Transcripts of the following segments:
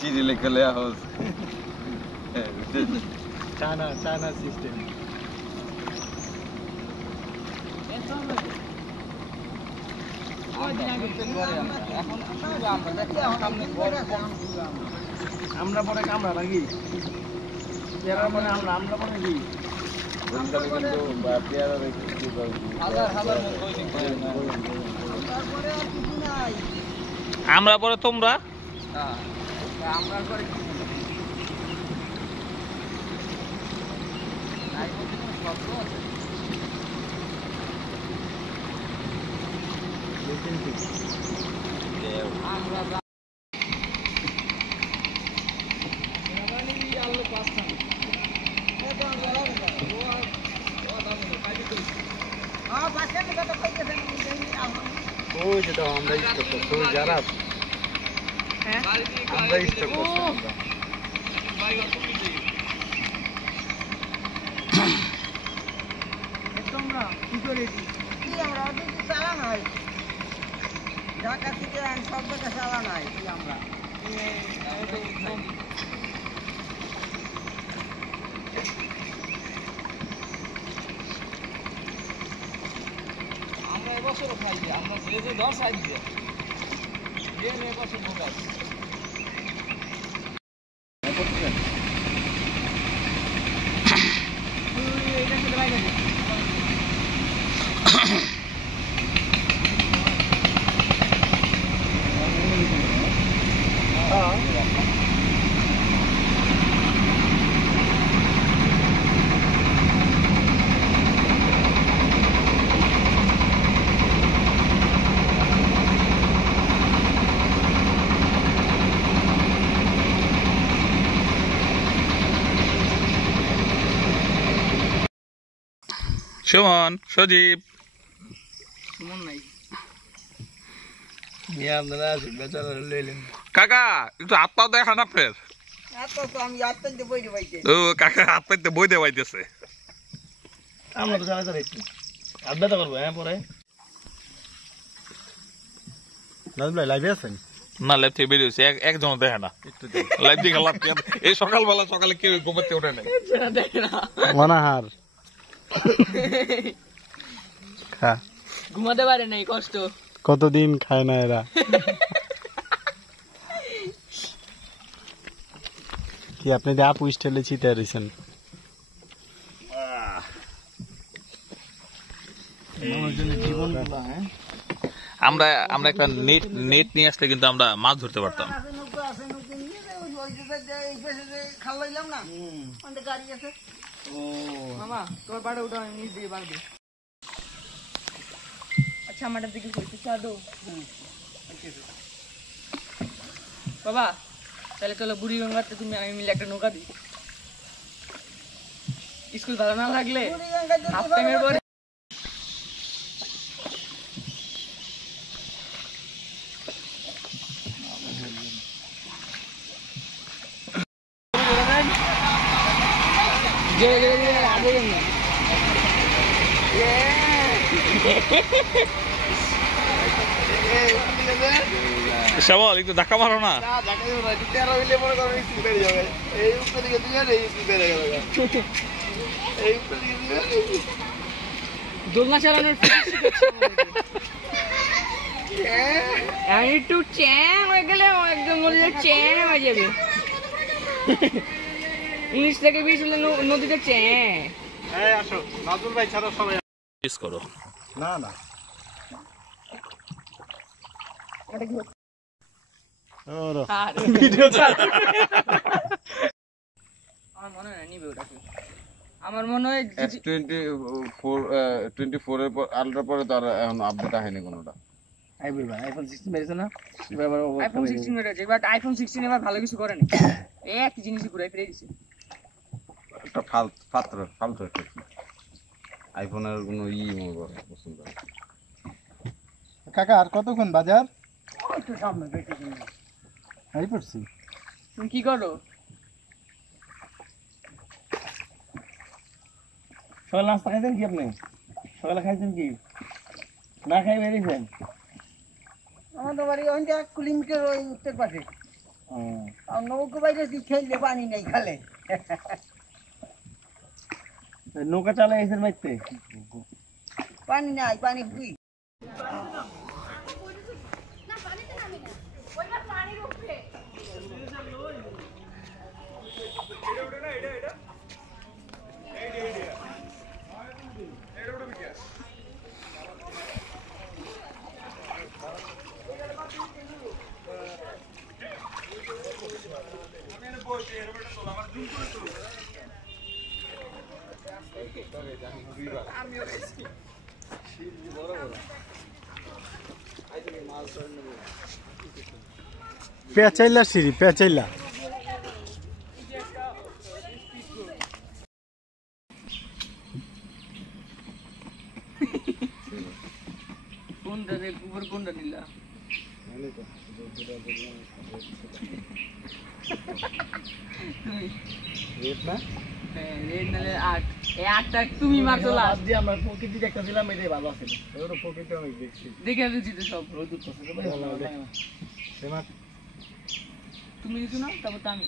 চিঠি লিখে লেয়া হোস চায়না সিস্টেম আমরা পরে কামড়া নাকি মানে আমরা পরে কি আমরা পরে তোমরা আমরা পরে ওই যেটা আমরা স্টক করছি ওই যারা আমরা স্টক করছি তোমরা কি করে কি আমরা কিছু চালা নাই ঢাকা থেকে সব জায়গায় চালা নাই কি আমরা আমরা এবছরও খাই আমরা যে 10 আই দিয়ে এবছর ভোগাই সুমন সজীব সুমন নাই মিয়া আপনারা বেচারা লইলেন কাকা একটু হাত পা দেখান আপনার তো আমি আত্মন্ত বই দিবাইতে ও কাকা হাত পাইতে বই দেওয়াইতেছে আমরা তো চালা চালাইছি আড্ডা করবো হ্যাঁ পরে নাজমুল লাইভে আছেন না লাইভ থেকে বেরিয়েছে একজন দেখে না লাইভ দেখে লাভ কি এই সকালবেলা সকালে কেউ ঘুমাতে ওঠে নাই মনাহার ঘুমাতে পারে নাই কষ্ট কতদিন খায় না এরা কি আপনি আপু স্টাইলে চিতে রয়েছেন আমরা একটা নেট নিয়ে আসলে কিন্তু আমরা মাছ ধরতে পারতাম আচ্ছা আমার দিকে বাবা তাহলে চলো বুড়ি গঙ্গাতে তুমি আমি মিলে একটা নৌকা দিই স্কুল ভালো না লাগলে হাফ টাইমের পরে শ্যামল একটু ধাক্কা মারো না দোলনা চালানোর একটু চ্যাং হয়ে গেলে একদম চ্যাং হয়ে যাবে ইংলিশ থেকে বেশ হলে নদীতে চ্যাং আসো নাজমুল ভাই ছাড়া সবাই মিস করো না না আমার মনে হয় নিবে ওটাকে আমার মনে হয় S24 এর পর আলট্রা পরে তো আর এখন আপডেট আসেনি কোনোটা আইফোন 16 বেরিয়েছে না আইফোন 16 বেরিয়েছে বাট আইফোন 16 এবার ভালো কিছু করেনি একই জিনিসই ঘুরাই ফিরে দিছে একটা ফালতু একটা আইফোনের কোনো পছন্দ কাকা আর কতক্ষণ বাজার একটু সামনে দেখে আই পড়ছি তুমি কি করো সকালে নাস্তা খাইছেন কি আপনি সকালে খাইছেন কি না খাই বেরিয়েছেন আমাদের বাড়ি ওইটা কিলোমিটার ওই উত্তর পাশে নৌকো বাইরে খেললে পানি নেই খালে নৌকা চালায় এসে মারতে পানি নাই পানি বুই পেঁচাইলা সিঁড়ি পেঁচাইলা কোনটা রে উপর কোনটা নিলা হ্যাঁ রেড নালে 8 এই 8টা তুমি মারছো লাস্ট দিয়ে আমরা প্রকৃতির একটা দিলাম এটাই ভালো আছে ওর প্রকৃতি অনেক দেখছি দেখে দিছি তো সব রোদ উঠছে তুমি দিছো না তারপর তো আমি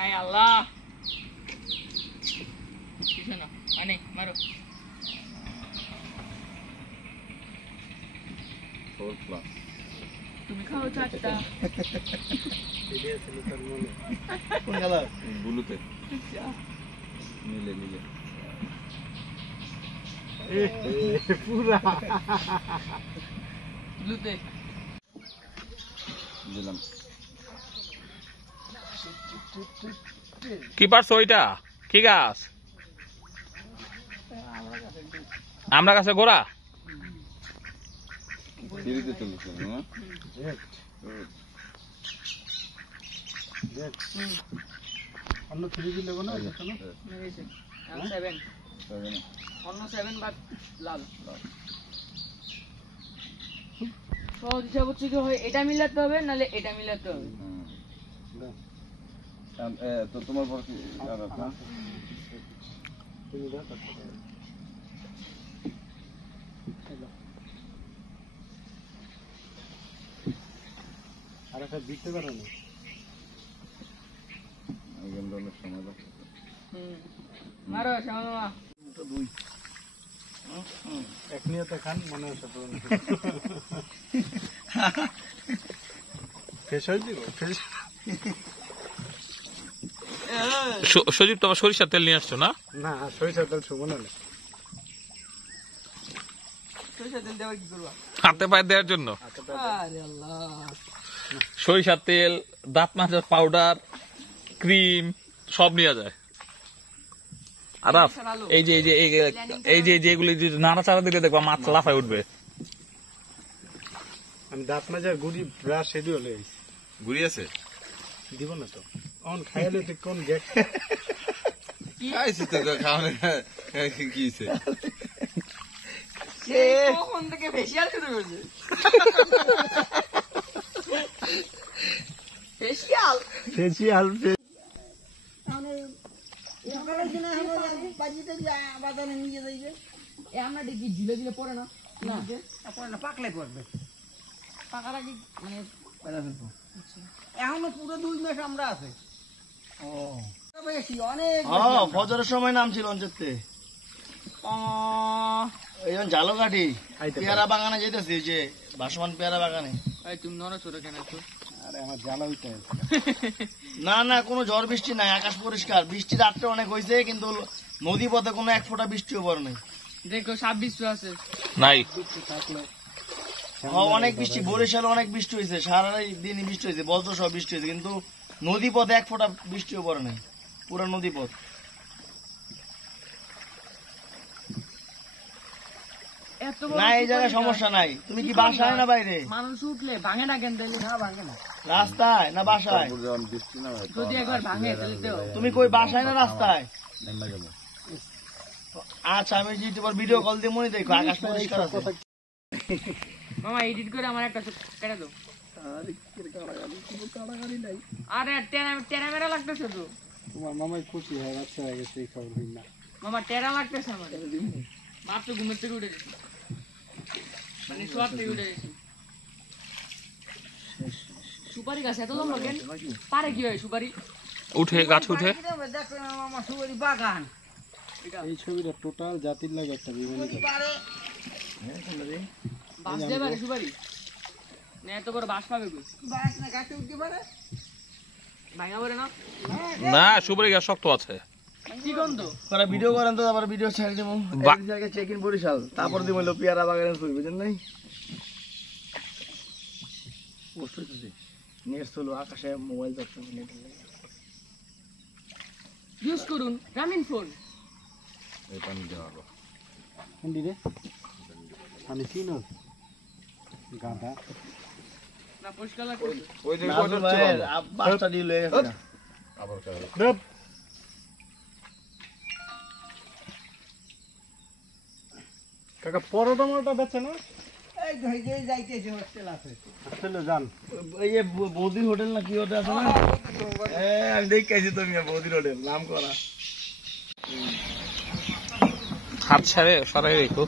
আয় আল্লাহ কিছু না মানে মারো 4 প্লাস তুমি খাও চারটা কোন কালার ব্লুতে নীলে পুরা ব্লুতে দিলাম কি পারছো ওইটা কি গাছ আমরা কাছে গোড়া সিঁড়িতে চলেছে না অন্য থ্রি দিল না মেরেছে 7 অন্য 7 বাট লাল সহজ হিসাব হচ্ছে কি হয় এটা মিলাতে হবে নালে এটা মিলাতে হবে তো তোমার পর কি আর না আর একটা দিতে পারো না গেন্ডলের সময় দাও মারো শামা দুই এক নিয়তে খান মনে হচ্ছে তো ফেস হয়ে দিব ফেস সজীব তোমার সরিষার তেল নিয়ে আসছো না না সরিষার তেল ছুবো না সরিষা তেল দেওয়া কি করবা হাতে পায়ে দেওয়ার জন্য আরে আল্লাহ সরিষার তেল দাঁত মাজার পাউডার ক্রিম সব নিয়ে যায় আরাফ এই যে যেগুলি নাড়াচাড়া দিলে দেখবা মাছ লাফায় উঠবে আমি দাঁত মাজার গুড়ি ব্রাশ রেডি হলে ঘুরি আছে দিব না তো অন খাইলে তুই কোন গেট খাইছি তো খাওয়ানো কি হয়েছে সে কখন থেকে ফেসিয়াল শুরু করছে ফেসিয়াল ফেসিয়াল বাজারে নিয়ে যাই যে এ আমরা দেখি ঝিলে ঝিলে পড়ে না না আপনার না পাকলে পড়বে পাকার আগে মানে এখনো পুরো 2 মাস আমরা আছে ও বেশি অনেক ফজরের সময় নাম ছিল অঞ্চলতে এই ঝালকাঠি পেয়ারা বাগানে যেতেছি যে ভাসমান পেয়ারা বাগানে তুমি নড়াচড়া কেন একটু আরে আমার জ্বালা হইতে না না কোনো ঝড় বৃষ্টি নাই আকাশ পরিষ্কার বৃষ্টি রাত্রে অনেক হয়েছে কিন্তু নদী পথে কোনো এক ফোঁটা বৃষ্টিও পড়ে নাই দেখো 26 আছে নাই অনেক বৃষ্টি বরিশালে অনেক বৃষ্টি হয়েছে সারা দিনই বৃষ্টি হয়েছে বজ্র সহ বৃষ্টি হয়েছে কিন্তু নদী পথে এক ফোঁটা বৃষ্টিও পড়ে নাই পুরো নদী পথ এত না এই জায়গায় সমস্যা নাই তুমি কি বাসায় না বাইরে মানুষ উঠলে ভাঙে না কেন দিলে না ভাঙে না রাস্তায় না বাসায় বৃষ্টি না হয় যদি একবার ভাঙে তাহলে তো তুমি কই বাসায় না রাস্তায় আচ্ছা আমি যদি তোমার ভিডিও কল দিয়ে মনে দেখো আকাশ পরিষ্কার আছে মামা এডিট করে আমার একটা কেটে দাও আরে টেরা মেরা লাগতেছে তো তোমার মামাই খুশি হয় বাচ্চা হয়ে গেছে এই খবর না মামা টেরা লাগতেছে আমার মাত্র ঘুমের থেকে উঠে গেছি মানে শোয়ার থেকে উঠে গেছি সুপারি গাছ এত লম্বা কেন পারে কি হয় সুপারি উঠে গাছ উঠে দেখলেন আমার সুপারি বাগান এই ছবিটা টোটাল জাতির লাগে একটা বিমানী পারে বাস দিয়ে পারে সুপারি না এত বড় বাস পাবে কই বাস না গাছে উঠতে পারে ভাঙা পড়ে না না সুপারি গাছ শক্ত আছে কি গন্ধ করা ভিডিও করেন তো আবার ভিডিও ছেড়ে দেবো বা- এক জায়গায় চেক ইন বরিশাল তারপর দিব হলো পেয়ারা বাগানের ছবি বুঝেন নাই পোস্ট হইতেছে নেট চলো আকাশে মোবাইল ধরতে নেট ইউজ করুন গ্রামীণ ফোন এটা নিতে পারবো কোনটি রে আমি চিনো গাধা না পরিষ্কার লাগছে ওই যে নাজুল ভাইয়ের পাঁচটা ডিল হয়ে গেছে আবার কারো দেব কাকা পরোটা মরোটা বেচে না এই ধরে যে যাইতেছে হোস্টেল আছে আসলে যান এই যে বৌদির হোটেল না কি হোটেল আছে না আমি দেখেছি তুমি বৌদির হোটেল নাম করা হাত ছাড়ে সরাই রেখো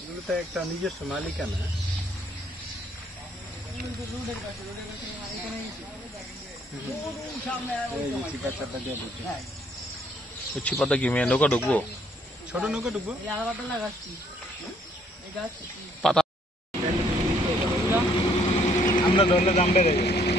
এগুলো তো একটা নিজস্ব মালিকানা এই যে চিপাচাপা দিয়ে বসে চিপাতে কি মেয়ে নৌকা ঢুকবো ছোট নৌকা ঢুকবো এই আলাদা না গাছ কি এই গাছ পাতা আমরা ধরলে দাম বেড়ে যাবে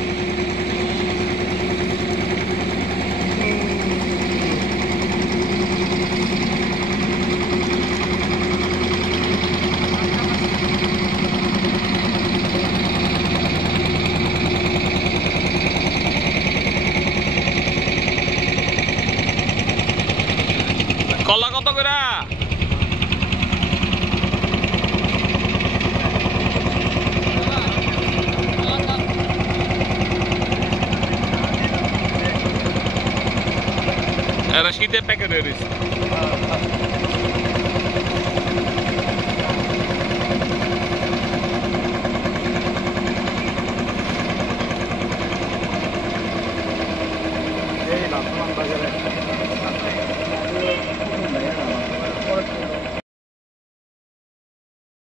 কলা কত করে এটা শীতের প্যাকেট হয়ে গেছে